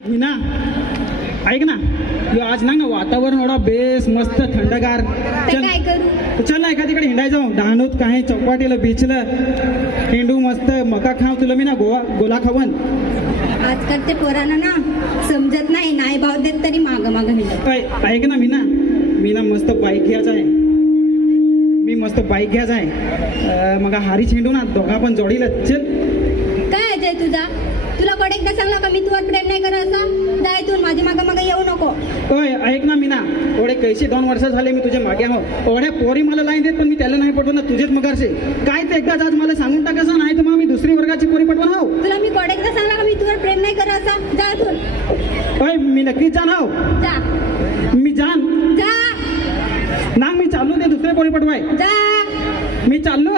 ना ऐक ना यो आज ना वातावरण एवढा बेस मस्त थंडगार तर काय करू? चल ना एखादीकडे हिंडाय जाऊ डहाणूत काही चौपाटीला बीचला हिंडू मस्त मका खाऊ तुला मी ना गोला खावन. आजकाल ते पोरांना ना समजत नाही भाव देत तरी माग माग हिंडत. ऐक ना मी ना मस्त बाईक घ्यायचा आहे. मी मस्त बाईक घ्यायचा आहे मग हारी हिंडू ना दोघा पण जोडीला चल. काय अजय तुझा तुला कोण एकदा सांगला का मी तुझ्यावर प्रेम नाही करत असा जाय तू माझी माग माग येऊ नको. होय ऐक ना मीना एवढे कैसे 2 वर्ष झाले मी तुझ्या मागे आहो. एवढ्या पोरी मला लाईन देत पण मी त्याला नाही पटवून ना तुझेच मगारचे काय ते एकदाच आज मला सांगून टाकायचं नाही तर मग मी दुसरी वर्गाची पोरी पटवून हो. तुला मी कोण एकदा सांगला का मी तुझ्यावर प्रेम नाही करत असा जा तू. होय मी नक्कीच जाण हो. जा मी जाण जा ना मी चाललो ते दुसरे पोरी पटवाय जा मी चाललो.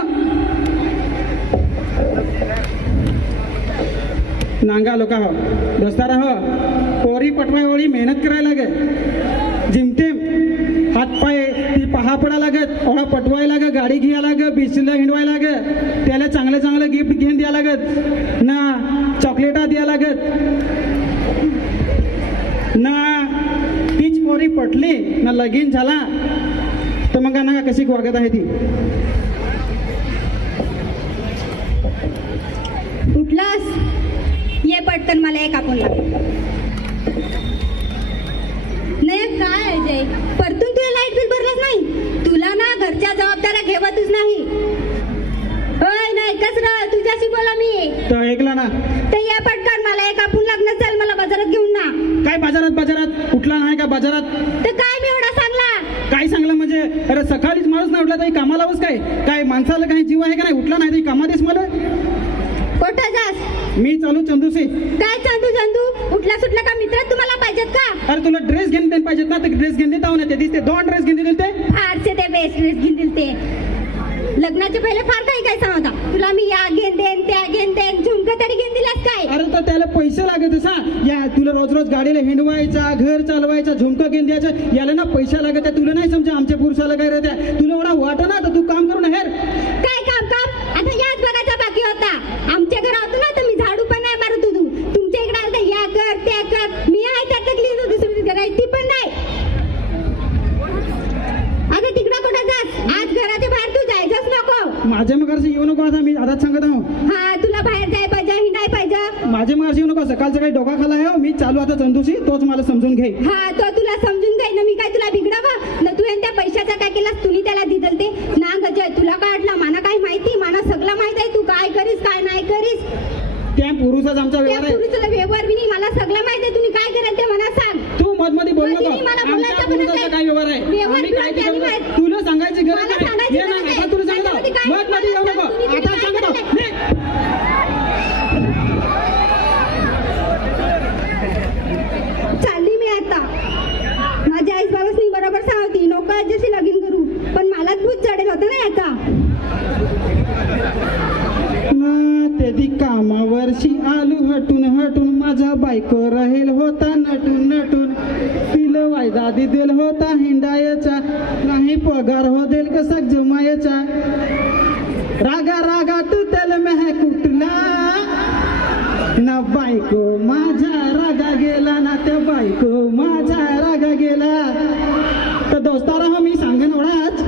नांगा लोका हो दोस्तारा हो पोरी पटवाय ओळी मेहनत करायला लागत जिमतेम हातपाय ती पहा पडा लागत ओळा पटवाय लागत गाडी घ्यायला लागत बीचला हिंडवाय लागत त्याला चांगलं गिफ्ट घेऊन द्या लागत ना चॉकलेटा द्या लागत ना तीच पोरी पटली ना लगीन झाला तर मग ना कशी वागत आहे ती. उठलास ये पटकन मला एक आपण लाग नाही काय अजय परतून तुला लाईट बिल भरलंच नाही. तुला ना घरच्या जबाबदाऱ्या घेवतच नाही. होय नाही कसरा तुझ्याशी बोला मी तर ऐकला ना ते ये पटकन मला एक आपण लागणं चल मला बाजारात घेऊन ना. काय बाजारात उठला नाही का बाजारात तर काय मी एवढा सांगला काय सांगलं म्हणजे अरे सकाळीच माणूस नाही उठला तरी कामालाच काय माणसाला काही जीव आहे का नाही उठला नाही तरी कामातेस मला. कुठं जास मी चालू चंदूसे. काय चांदू उठला सुटला का मित्र तुम्हाला पाहिजेत का? अरे तुला ड्रेस घेऊन देत पाहिजेत ना ते ड्रेस घेऊन देता ना ते दिसते 2 ड्रेस घेऊन दिले ते फारसे ते बेस्ट ड्रेस घेऊन दिले ते लग्नाचे पहिले फार काय सांगता तुला मी या घेऊन देन त्या घेऊन देन झुमका तरी घेऊन दिलास काय? अरे तर त्याला पैसे लागत सा या तुला रोज गाडीला हिंडवायचा घर चालवायचा झुमका घेऊन द्यायचं याला ना पैसा लागत आहे. तुला नाही समजा आमच्या पुरुषाला काय रे तुला एवढा वाट ना तर तू काम करून हेर काय काम आता याच बघायचा बाकी होता. आमच्या घरात होतो ना तर मी झाडू पण नाही मारत होतो. तुमच्या इकडे आलं या कर त्या कर मी आहे त्यात तकलीफ होती दुसरी करायची पण नाही. आता तिकडं कुठं जास आज घराच्या बाहेर तू जायचंच नको. माझ्या मगारशी येऊ नको आता मी आताच सांगत आहो. हा तुला बाहेर जाय पाहिजे हिंडाय पाहिजे. माझ्या मगारशी येऊ नको सकाळचं काही डोका खाला आहे मी चालू आता चंदूशी तोच मला समजून घे. हा तो तुला समजून घ्याय ना मी काय तुला बिघडावं ना. तू त्या पैशाचा काय केलास तुम्ही त्याला दिदल ते ना गजय तुला काय वाटलं मला काय माहिती मला सगळं माहित आहे तू काय करीस काय नाही करीस. त्या पुरुषाच आमचा त्या व्यवहार आहे. पुरुषाला व्यवहार बी नाही मला सगळं माहित आहे. तुम्ही काय कराल ते मला सांग. तू मध्ये बोलू नको. कधी मला आमच्या बोलायचं पण पुरुषाचा नाही. काय व्यवहार आहे व्यवहार आम्ही काय बिवहार करतो नाही. तुला सांगायची गरज मला नाही. सांगायची ये गरज ना नाही. आता तुला सांगतो त्याच्यामध्ये काय मध्ये येऊ नको तुम्ही आता काय सांगतो करताय? चालली मी आता माझ्या आईस बाबासनी बरोबर सांगती नको आजीशी लगीन करू पण मलाच भूत चढेल होतं ना याचा. त्यादी कामावरशी आलू हटून माझा बायको राहील होता नटून पिलं वायदा दिल होता हिंडायचा नाही पगार हो देल कसा जमायचा रागा तू त्याला मेह कुठला ना बायको माझा रागा गेला ना त्या बायको माझा रागा गेला. तर दोस्तारा हो मी सांगेन एवढाच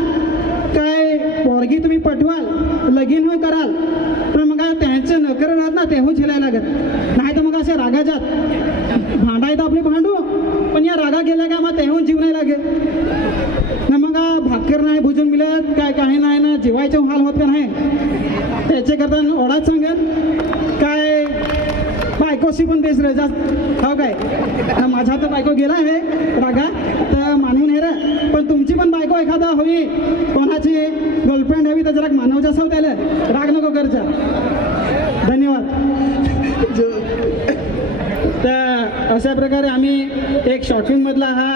काय पोरगी तुम्ही पटवाल लगीन हो कराल पण मग त्यांचं नकर राहत ना तेहू झेलायला लागत नाही तर मग असे रागाजात भांडायत आपले भांडू पण या रागा गेल्या का मग तेहून जीव नाही लागेल ना मग भाकर नाही भुजून मिळत काय काही नाही ना जेवायचे हाल होत का नाही. त्याचे करता ओढाच सांगेन काय बायकोशी पण बेस रे जास्त हो काय माझा तर बायको गेला आहे रागा तर मानून हे रे पण तुमची पण बायको एखादा हवी कोणाची गर्लफ्रेंड हवी तर जरा मानवच्या सव त्याला राग नको करचा. धन्यवाद. तर अशा प्रकारे आम्ही एक शॉर्ट फिल्म मधला हा